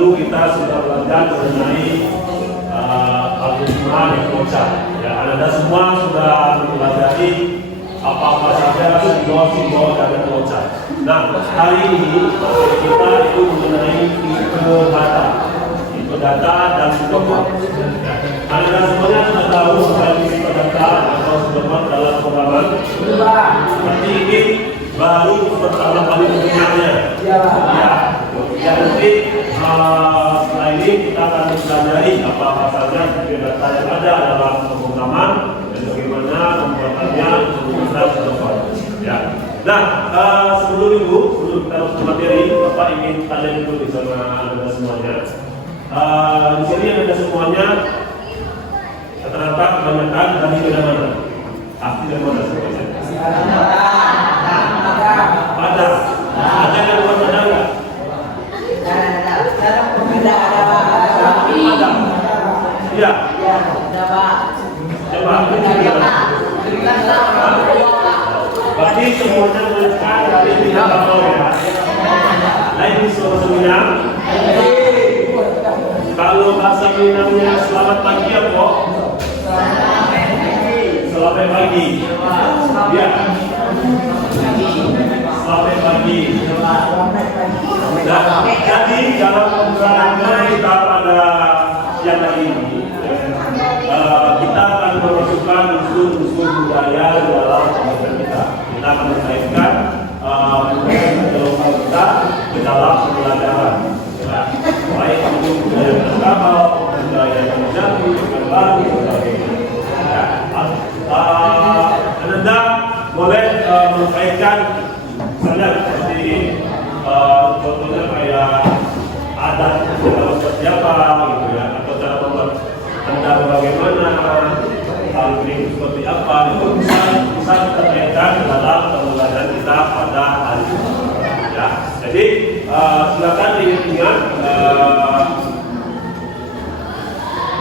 dahulu kita sudah belajar mengenai algoritma dan proses. Ya, Anda semua sudah mempelajari apa saja simbol-simbol dari proses. Nah, hari ini kita itu mengenai tipe data dan subdomain. Anda semuanya sudah tahu tipe data atau subdomain dalam pengalaman. Seperti ini baru pertama kali menggunakannya. Ya, nanti setelah ini kita akan mempelajari apa saja tipe data yang ada dalam pemrograman dan bagaimana pembuatannya menggunakan subdomain. Ya. Nah, sebelum kita masuk materi, Bapak ingin tanya dulu sama Anda semuanya. Di sini Anda semuanya rata-rata kebanyakan dari mana? Asli dari mana semuanya? Ada yang bukan ada nggak? Ada. Iya. Coba. Berarti semuanya menekan dari pihak apa ya? Lain di suara Minang. Kalau bahasa Minangnya selamat pagi apa? Selamat pagi. Ya. Selamat pagi. Nah, jadi dalam pembicaraan kita pada siang hari ini, kita akan memasukkan unsur-unsur budaya dalam pembicaraan kita. Kita akan mengaitkan budaya kita ke dalam pembelajaran. Baik untuk budaya agama, budaya yang menjadi, baru dan sebagainya. Anda boleh mengaitkan misalnya seperti contohnya kayak adat kalau seperti apa gitu ya, atau cara membuat Anda bagaimana, ini seperti apa, itu bisa kita kaitkan dalam pembelajaran kita pada hari ini. Ya, jadi silakan diingat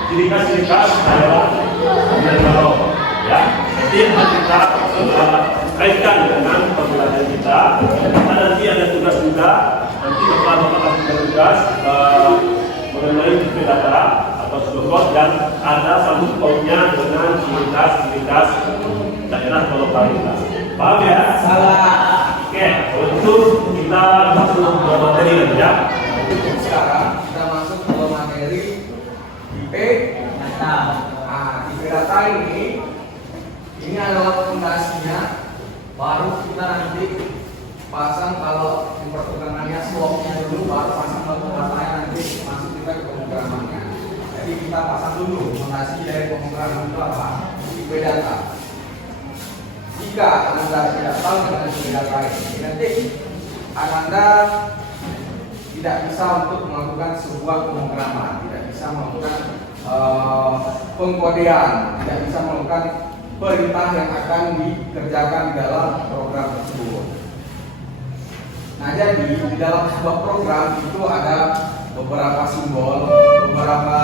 ciri khas adalah kalau ya, nanti kita kaitkan dengan pembelajaran kita. Nanti ada tugas juga, nanti Bapak akan tugas mengenai tipe data atau subdomain yang ada sangkut pautnya dengan ciri khas daerah atau lokalitas. Paham ya? Salah. Oke, untuk kita masuk ke materi ya. Sekarang kita masuk ke materi tipe data. Nah, tipe data ini adalah fondasinya. Baru kita nanti pasang kalau di pertukangannya slopnya dulu, baru pasang datanya nanti masuk kita ke pemrogramannya. Jadi kita pasang dulu fondasi dari pemrograman itu apa? Tipe data. Jika Anda tidak tahu dengan tipe data ini, nanti Anda tidak bisa untuk melakukan sebuah pemrograman, tidak bisa melakukan pengkodean, tidak bisa melakukan perintah yang akan dikerjakan di dalam program tersebut. Nah, jadi di dalam sebuah program itu ada beberapa simbol, beberapa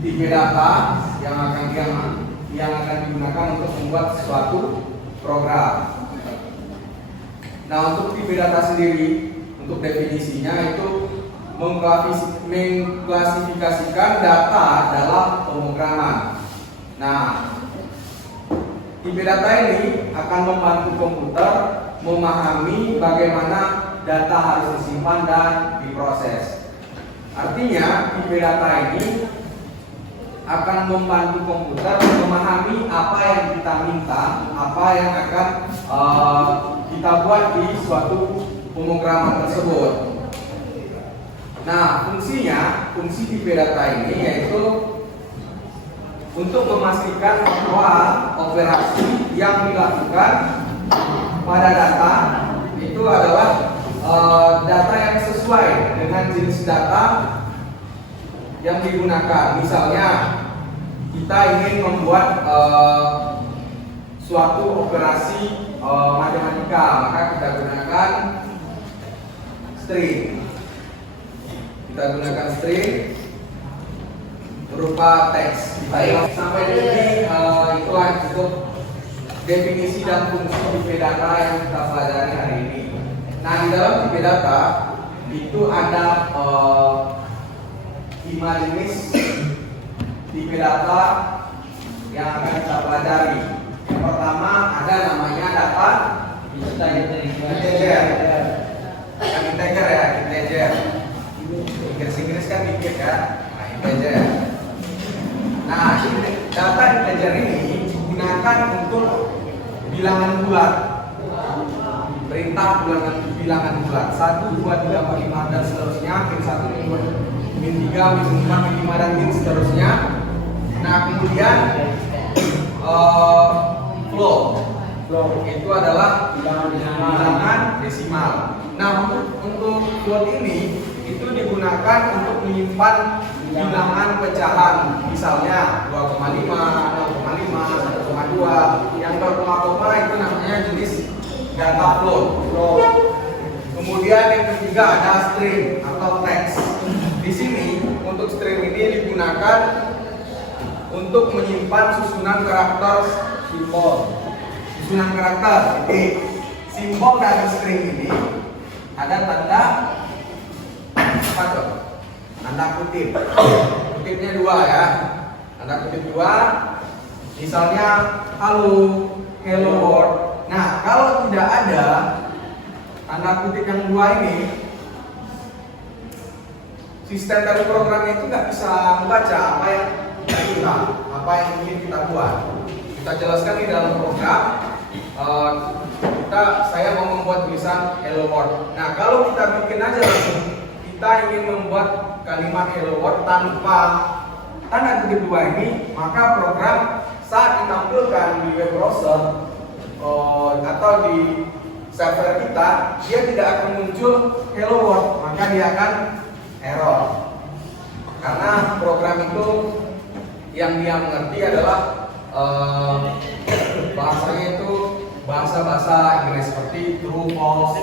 tipe data yang akan digunakan untuk membuat suatu program. Nah, untuk tipe data sendiri, untuk definisinya itu mengklasifikasikan data dalam pemrograman. Nah, tipe data ini akan membantu komputer memahami bagaimana data harus disimpan dan diproses. Artinya, tipe data ini akan membantu komputer memahami apa yang kita minta, apa yang akan kita buat di suatu pemrograman tersebut. Nah, fungsi tipe data ini yaitu untuk memastikan bahwa operasi yang dilakukan pada data itu adalah data yang sesuai dengan jenis data yang digunakan. Misalnya kita ingin membuat suatu operasi matematika, maka kita gunakan string. Kita gunakan string berupa teks. Baik, sampai di sini itulah cukup definisi dan fungsi tipe data yang kita pelajari hari ini. Nah, di dalam tipe data itu ada 5 jenis tipe data yang akan kita pelajari. Yang pertama ada namanya data integer. Yang integer ya, integer. Inggris kan dikit ya. Nah, integer. Nah, data integer ini digunakan untuk bilangan bulat. Perintah bilangan bulat 1, 2, 3, 4, 5 dan seterusnya. Min 1, min 3, min 4, min 5 dan min seterusnya. Nah, kemudian float itu adalah bilangan desimal. Nah, untuk float ini itu digunakan untuk menyimpan bilangan pecahan, misalnya 2,5, 0,5, 1,2. Yang berkoma-koma itu namanya jenis data float. Kemudian yang ketiga ada string atau teks. Di sini untuk string ini digunakan untuk menyimpan susunan karakter simbol. Susunan karakter. Jadi simbol dari string ini ada tanda apa tuh? Tanda kutip. Kutipnya 2 ya. Tanda kutip 2. Misalnya halo, hello world. Nah, kalau tidak ada tanda kutip yang 2 ini, sistem dari programnya itu nggak bisa membaca apa yang ingin kita buat. Kita jelaskan di dalam program. Saya mau membuat tulisan hello world. Nah, kalau kita bikin aja langsung, kita ingin membuat kalimat hello world tanpa tanda kutip 2 ini, maka program saat ditampilkan di web browser atau di server kita, dia tidak akan muncul hello world, maka dia akan error. Karena program itu yang dia mengerti adalah bahasanya itu bahasa Inggris seperti true, false,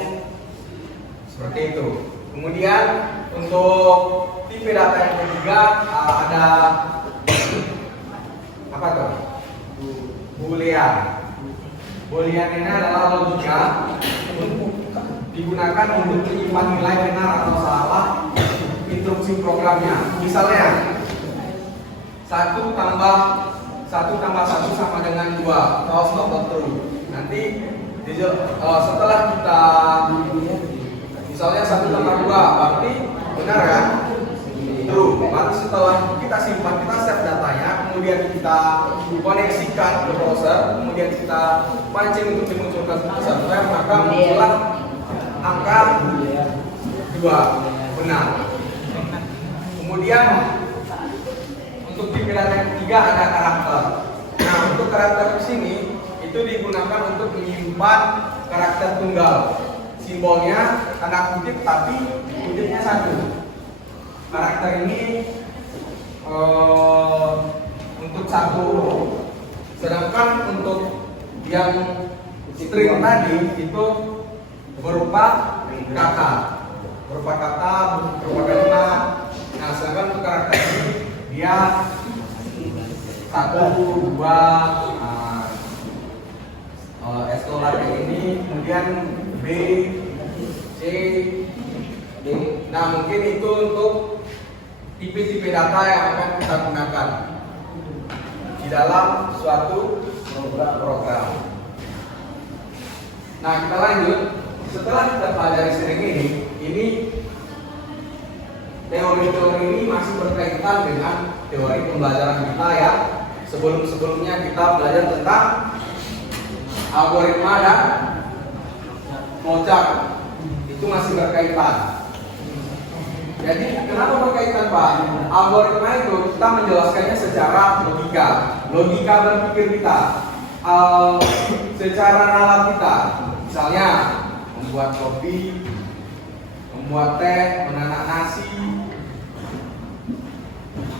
seperti itu. Kemudian untuk tipe data yang ketiga ada apa tuh? Boolean. Boolean ini adalah logika digunakan untuk menyimpan nilai benar atau salah instruksi programnya. Misalnya 1 tambah 1 sama dengan 2, false atau true. Nanti setelah kita misalnya 1 tambah 2 berarti benar kan? True. Lalu setelah kita simpan, kita save datanya, kemudian kita koneksikan ke browser, kemudian kita pancing untuk dimunculkan ke server, maka muncullah angka 2 benar. Kemudian untuk tipe data yang ketiga ada karakter. Nah, untuk karakter di sini itu digunakan untuk menyimpan karakter tunggal. Simbolnya tanda kutip tapi kutipnya 1. Karakter ini untuk 1 huruf. Sedangkan untuk yang string tadi itu berupa kata, berupa kalimat. Nah, sedangkan untuk karakter ini dia 1, 2, eskolar ini, kemudian B, C, D. Nah, mungkin itu untuk tipe-tipe data yang akan kita gunakan di dalam suatu program. Nah, kita lanjut. Setelah kita pelajari string ini teori-teori ini masih berkaitan dengan teori pembelajaran kita ya. Sebelumnya kita belajar tentang algoritma dan flowchart. Itu masih berkaitan. Jadi kenapa berkaitan Pak? Algoritma itu kita menjelaskannya secara logika berpikir kita, secara nalar kita. Misalnya membuat kopi, membuat teh, menanak nasi,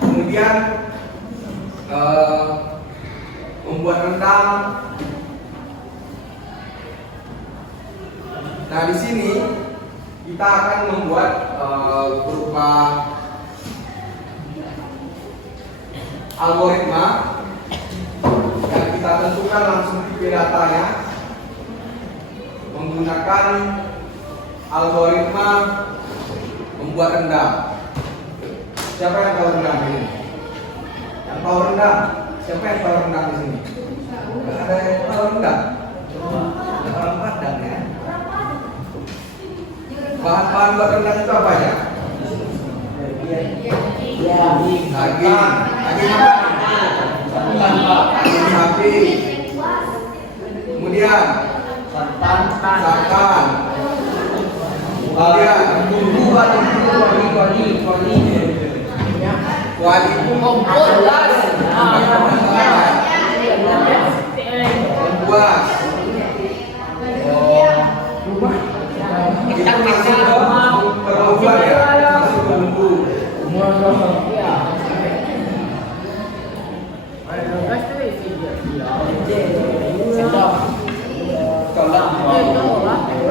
kemudian membuat rendang. Nah, di sini kita akan membuat berupa algoritma yang kita tentukan langsung tipe datanya menggunakan algoritma membuat rendang. Siapa yang tahu rendang ini? Yang tahu rendang? Siapa yang tahu rendang di sini? Nggak ada yang tahu rendang. Orang Padang ya. Bahan-bahan buat rendang itu apa aja? Daging apa? Daging sapi. Kemudian santan. Kemudian bumbu kuali buas. Kita masuk ke perluan ya, masuk ke bumbu.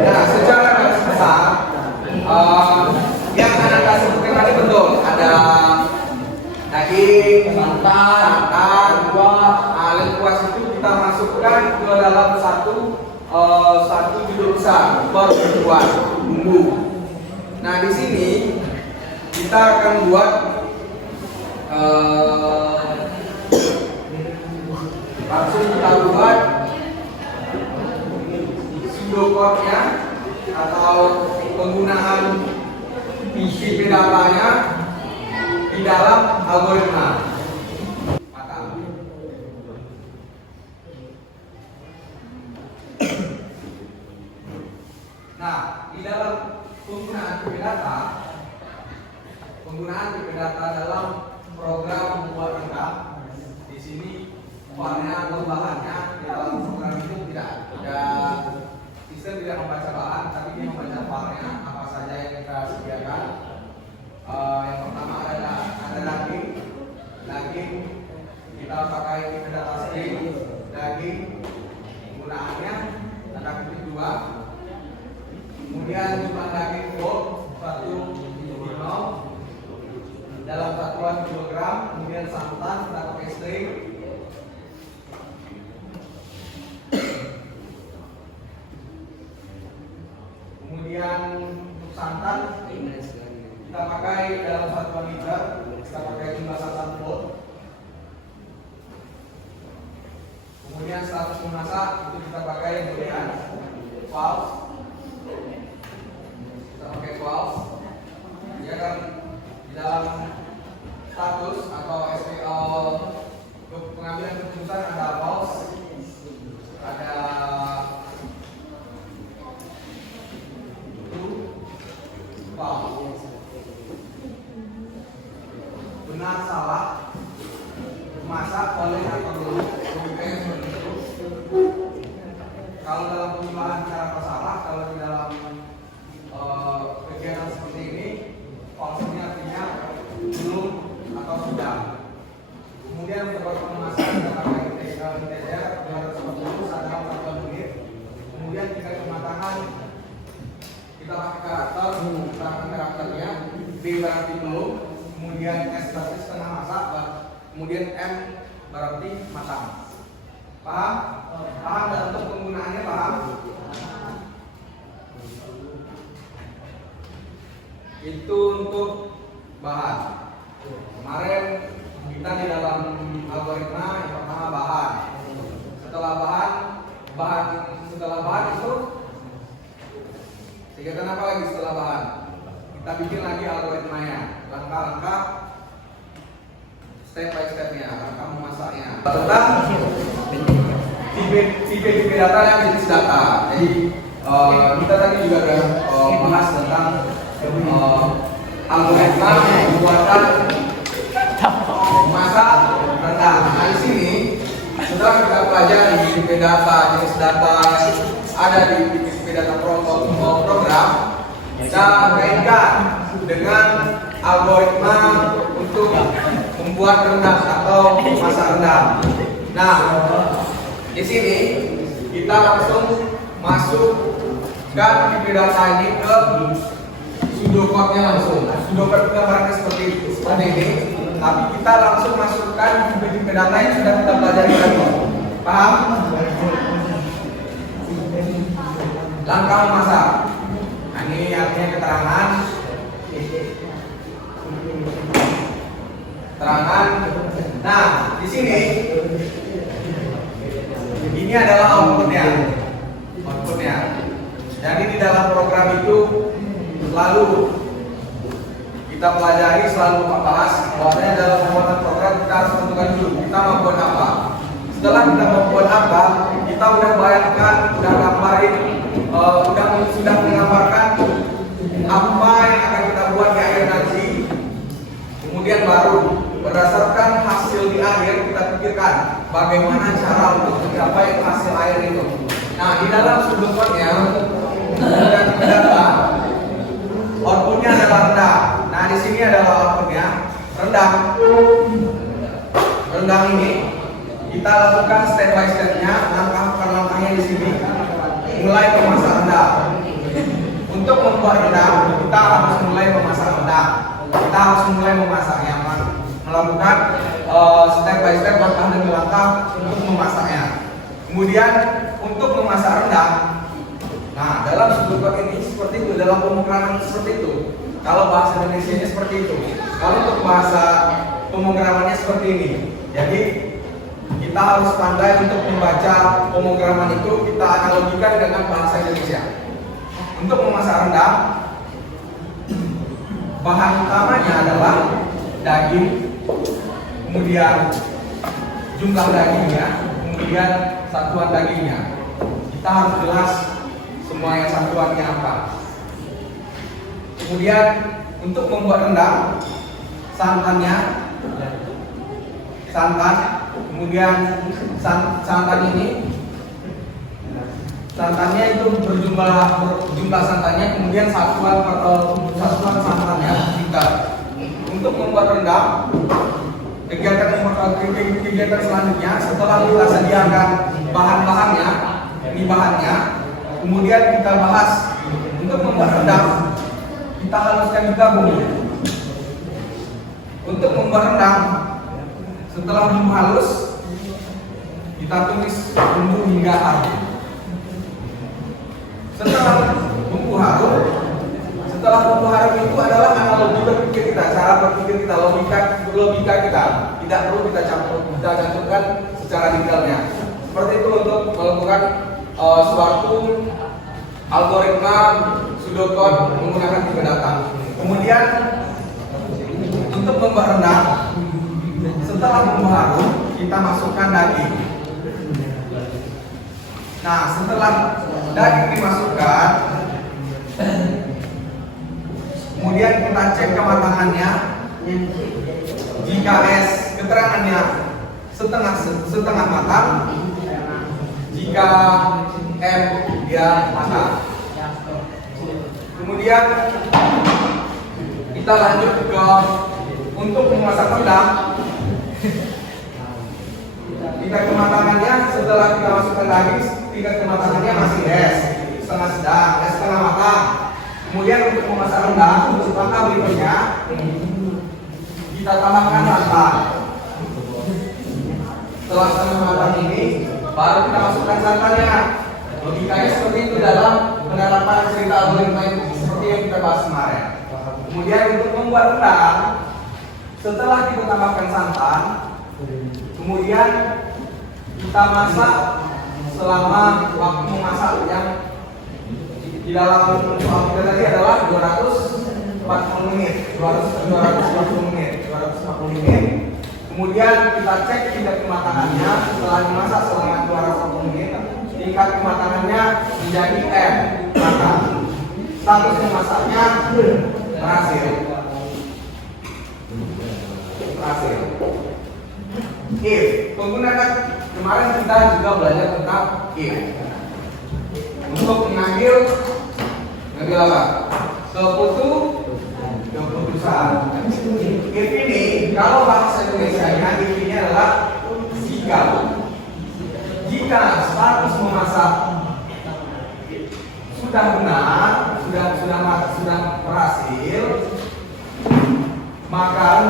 Nah, secara garis besar, yang Anda sebutkan tadi betul. Ada daging, santan, buah, lengkuas itu kita masukkan ke dalam satu judul besar, perbuatan bumbu. Nah, di sini kita akan buat langsung kita buat pseudocode-nya atau penggunaan PCP datanya di dalam algoritma. Nah, di dalam penggunaan PCP data dalam program membuat rendang, di sini warna atau bahannya di dalam program itu sistem tidak membaca bahan, tapi dia membaca filenya apa saja yang kita sediakan. Yang pertama adalah ada daging kita pakai PCP data string daging, penggunaannya ada kutip 2. Kemudian jumlah daging full 1 kilo dalam satuan kilogram. Kemudian santan kita pakai string. Kemudian untuk santan kita pakai dalam satuan liter, kita pakai jumlah santan full. Kemudian status memasak itu kita pakai kemudian false. Pakai false, ya kan di dalam status atau SQL pengambilan keputusan ada false, ada true, false, benar salah, masak boleh atau belum, kalau dalam pemilahan cara salah, kalau di dalam kegiatan seperti ini, false-nya artinya belum atau sudah. Kemudian untuk memasak kita pakai integer 240 dalam 4 menit. Kemudian tingkat kematangan kita pakai karakter, menerangkan karakternya. B berarti belum, kemudian S berarti setengah masak, kemudian M berarti matang. Paham? Paham dan untuk penggunaannya paham? Itu untuk bahan. Kemarin kita di dalam algoritma yang pertama bahan. Setelah bahan itu kegiatan apa lagi setelah bahan? Kita bikin lagi algoritmanya, langkah-langkah, step by stepnya, langkah memasaknya. Tentang tipe data yang jenis data. Jadi kita tadi juga sudah bahas tentang algoritma pembuatan masak rendang. Nah, di sini setelah kita pelajari PCP data, jenis data ada di PCP data program, kita kaitkan dengan algoritma untuk membuat rendang atau masak rendang. Nah, di sini kita langsung masukkan PCP data ini ke pseudocode-nya langsung. Pseudocode gambarnya seperti ini, tapi kita langsung masukkan PCP data yang sudah kita pelajari tadi. Paham? Langkah memasak. Nah, ini ini artinya keterangan. Nah, di sini ini adalah outputnya. Jadi di dalam program itu selalu kita pelajari, selalu bahas bahwasanya dalam pembuatan program kita harus tentukan dulu kita mau buat apa. Setelah kita membuat apa, kita udah bayangkan, udah gambarin, sudah menggambarkan apa yang akan kita buat di akhir nanti. Kemudian baru berdasarkan hasil di akhir kita pikirkan bagaimana cara untuk mencapai hasil akhir itu. Nah, di dalam sudut kodnya kita data outputnya adalah rendah. Nah, di sini adalah outputnya rendah. Rendah ini kita lakukan step by stepnya, langkah per langkahnya di sini. Mulai memasak rendah. Untuk membuat rendah, kita harus mulai memasak rendah. Kita harus mulai memasaknya, melakukan step by step, langkah demi langkah untuk memasaknya. Kemudian untuk memasak rendah, nah dalam sudut kod ini seperti itu, dalam pemrograman seperti itu. Kalau bahasa Indonesia-nya seperti itu. Kalau untuk bahasa pemrogramannya seperti ini. Jadi kita harus pandai untuk membaca pemrograman itu, kita analogikan dengan bahasa Indonesia. Untuk memasak rendang, bahan utamanya adalah daging, kemudian jumlah dagingnya, kemudian satuan dagingnya. Kita harus jelas semuanya satuannya apa. Kemudian untuk membuat rendang, santan, kemudian santan ini, santannya itu berjumlah santannya, kemudian satuan santannya juga. Untuk membuat rendang, kegiatan selanjutnya setelah kita sediakan bahan-bahannya, ini bahannya, kemudian kita bahas untuk membuat rendang. Kita haluskan juga bumbu. Untuk membuat rendang, setelah bumbu halus, kita tumis bumbu hingga harum. Setelah bumbu harum itu adalah analogi berpikir kita, cara berpikir kita, logika kita. Tidak perlu kita campurkan secara detailnya. Seperti itu untuk melakukan suatu algoritma pseudocode menggunakan tiga data. Kemudian untuk membuat rendang, setelah bumbu harum kita masukkan daging. Nah, setelah daging dimasukkan, kemudian kita cek kematangannya. Jika S keterangannya setengah matang, jika M dia matang. Kemudian kita lanjut ke untuk memasak rendang. Tingkat kematangannya setelah kita masukkan daging, tingkat kematangannya masih S, setengah sedang, S setengah matang. Kemudian untuk memasak rendang, untuk langkah berikutnya kita tambahkan santan. Setelah setengah matang ini, baru kita masukkan santannya. Logikanya seperti itu dalam penerapan cerita algoritma itu, seperti yang kita bahas kemarin. Kemudian untuk membuat rendang, setelah kita tambahkan santan, kemudian kita masak selama waktu memasak yang di dalam soal kita tadi adalah 240 menit. Kemudian kita cek tingkat kematangannya setelah dimasak selama 240 menit. Tingkat kematangannya menjadi M, matang. Status memasaknya berhasil. If menggunakan kemarin kita juga belajar tentang if. Untuk mengambil apa? Keputusan. If ini kalau bahasa Indonesia-nya if ini adalah jika status memasak sudah benar, sudah berhasil, maka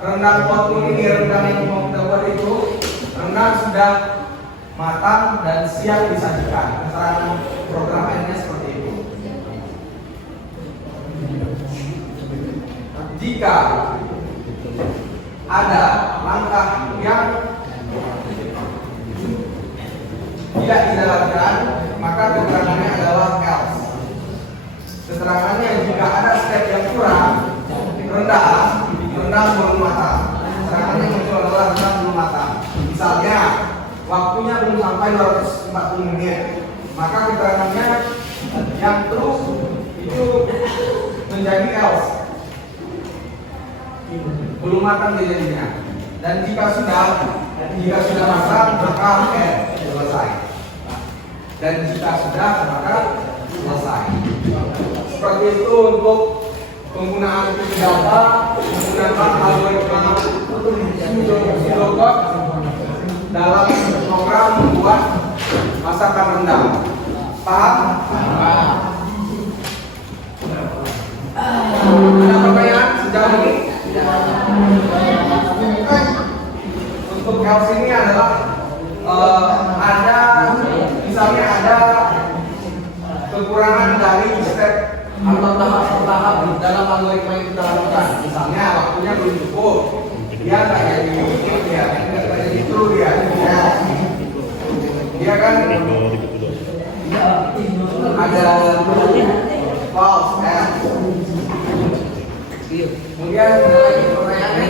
rendang output ini, rendang yang mau kita buat itu rendang sudah matang dan siap disajikan. Keterangan programnya seperti itu. jika ada langkah yang tidak dijalankan, maka keterangannya adalah else. Keterangannya jika ada step yang kurang, rendah belum matang. Keterangannya muncul adalah rendah belum matang. Misalnya, waktunya belum sampai 240 menit, maka keterangannya yang terus itu menjadi else. Belum matang jadinya. Dan jika sudah matang, maka selesai. Dan jika sudah, maka selesai. Seperti itu untuk penggunaan data menggunakan algoritma pseudocode dalam program membuat masakan rendang. Paham? Ada pertanyaan sejauh ini? Untuk else ini adalah misalnya ada kekurangan dari step atau tahap-tahap dalam algoritma yang kita lakukan. Misalnya waktunya belum cukup, dia nggak jadi itu dia kan ada false and kemudian ada lagi pertanyaannya.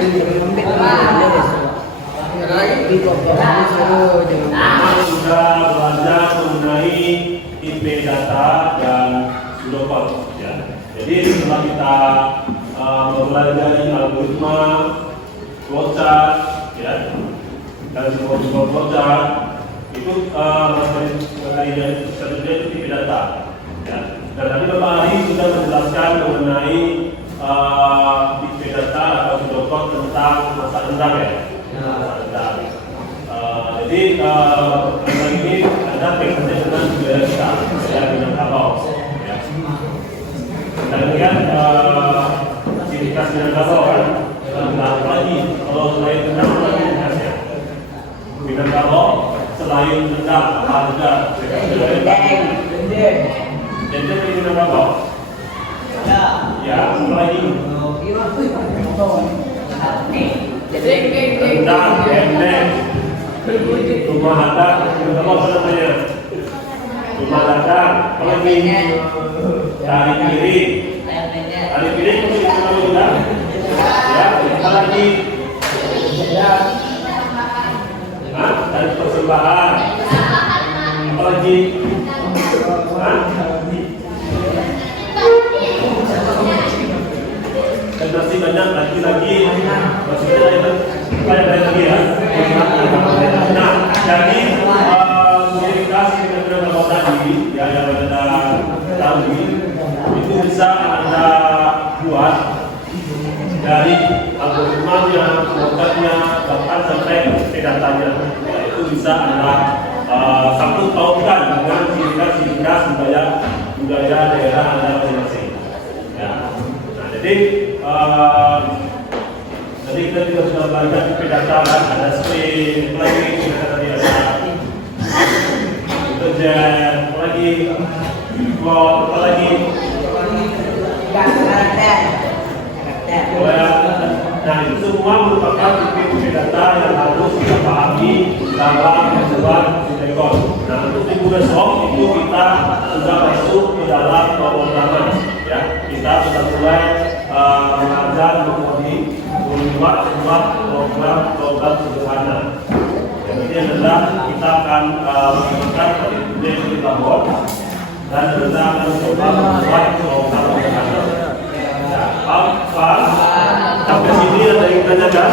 Ada lagi? Sudah belajar mengenai IP data dan pseudocode. Ya. Jadi setelah kita mempelajari algoritma, flowchart, ya, dan simbol-simbol flowchart, itu materinya itu IP data. Ya. Dan tadi Bapak Ari sudah menjelaskan mengenai IP data atau pseudocode tentang masa rendang, ya. Jadi pertanyaan ini ada kaitannya dengan budaya kita, ya, Minangkabau. Ya. Kita lihat ciri khas Minangkabau kan, apalagi kalau selain rendang lagi ciri khasnya. Minangkabau selain rendang apa juga? Dendeng di Minangkabau. Ya, apalagi? Rendang, dendeng. Rumah adat, apa namanya? Rumah adat, apalagi dari piring. Dari piring itu juga. Ya, apalagi dari persembahan. Apalagi dan masih banyak lagi masih banyak lagi ya. Nah, jadi ciri khas kita sudah tadi ya yang kita tahu itu bisa Anda buat dari algoritmanya, metodenya, bahkan sampai datanya. Itu bisa Anda sangkut pautkan dengan ciri khas budaya daerah Anda masing-masing. Ya. Nah, jadi tadi kita juga sudah belajar IP data kan, ada string, lagi kita tadi ada interjen, lagi float, apalagi karakter. Nah, itu semua merupakan IP data yang harus kita pahami dalam membuat rekod. Nah, untuk di Microsoft itu kita sudah masuk ke dalam pemrograman, ya. Kita sudah mulai mengajar membuat sebuah program sederhana. Jadi adalah kita akan menggunakan metode di bawah dan kita akan coba membuat program sederhana. Sampai sini ada yang ditanyakan?